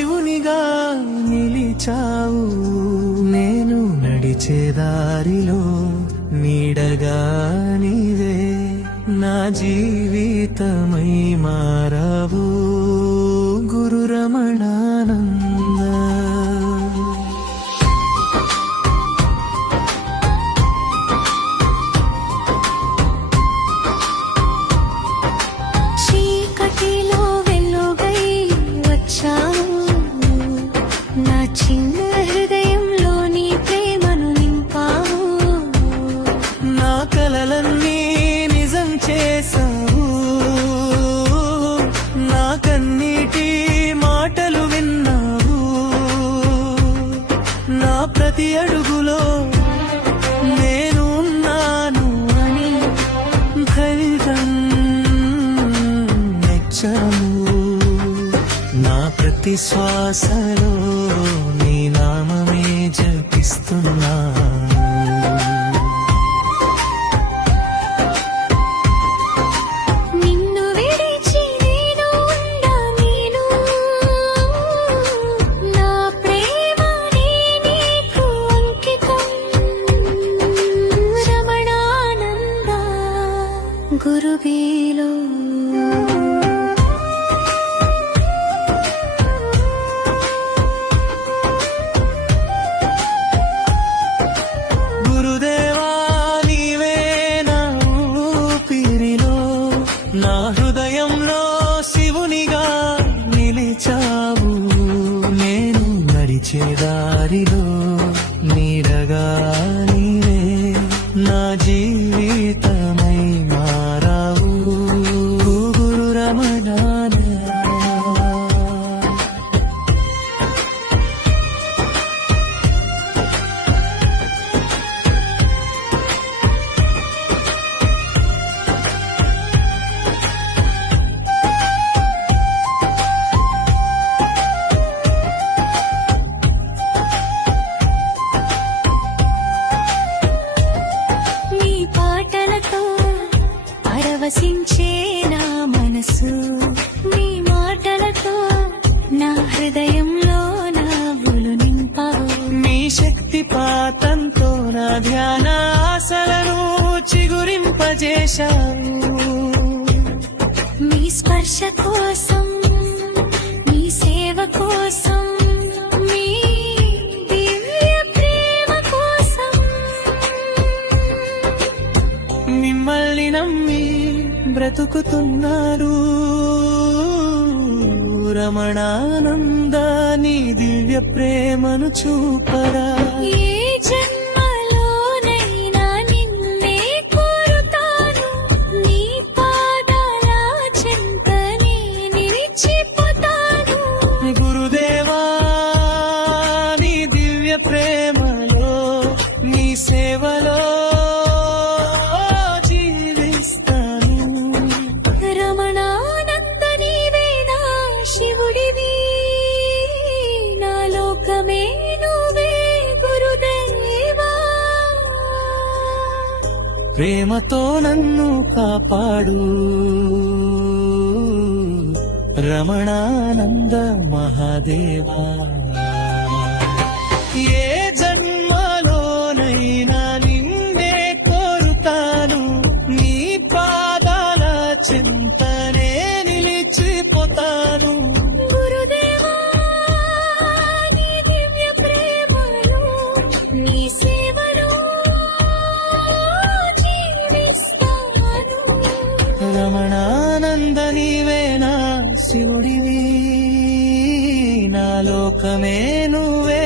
శివునిగా నిలిచావు. నేను నడిచే దారిలో నీడగా నీవే నా జీవితమై మారావు గురు రమణానంద. చీకటిలో వెలుగై వచ్చావు, నా చిన్న హృదయంలో నీ ప్రేమను నింపావు. నా కలలన్నీ నిజం చేసావు, నా కన్నీటి మాటలు విన్నావు. నా ప్రతి అడుగులో నేను ఉన్నాను అని ధైర్యం నెచ్చావు. నా ప్రతి శ్వాసలో నీ నామమే జపిస్తున్నా. నిన్ను విడిచి నేను ఉండలేను, నా ప్రేమనే నీకు అంకితం. రమణానంద గురువేలో గురుదేవా నీవే నా ఊపిరిలో, నా హృదయంలో శివునిగా నిలిచావు. నేను నడిచే దారిలో నీడగా నీవే నా జీవితమై మారావు గురు రమణానంద. నీ పాటలతో పరవశించే నా మనసు, నీ మాటలతో నా హృదయంలో నవ్వులు నింపావు. నీ శక్తిపాతంతో నా ధ్యాన ఆశలను చిగురింపజేశావు. నీ స్పర్శ కోసం, నీ సేవ కోసం, నీ దివ్య ప్రేమ కోసం. మిమ్మల్ని నమ్మి బ్రతుకుతున్నారు రమణానంద. నీ దివ్య ప్రేమను చూపరా. ఏ జన్మలోనైనా నిన్నే కోరుతాను, నీ పాదాల చెంతనే నిలిచిపోతాను. గురుదేవా నీ దివ్య ప్రేమలో నీ సేవలో జీవిస్తాను. రమణానంద నీవే నా శివుడివి, నా లోకమే నువ్వే గురుదేవా. ప్రేమతో నన్ను కాపాడు రమణానంద మహాదేవా. ఏ జన్మలోనైనా నిన్నే కోరుతాను, నీ పాదాల చింతనే నిలిచిపోతాను. గురుదేవా నీ దివ్య ప్రేమలో, నీ సేవలో జీవిస్తాను. రమణానంద నీవే నా శివుడివి, నా లోకమే నువ్వే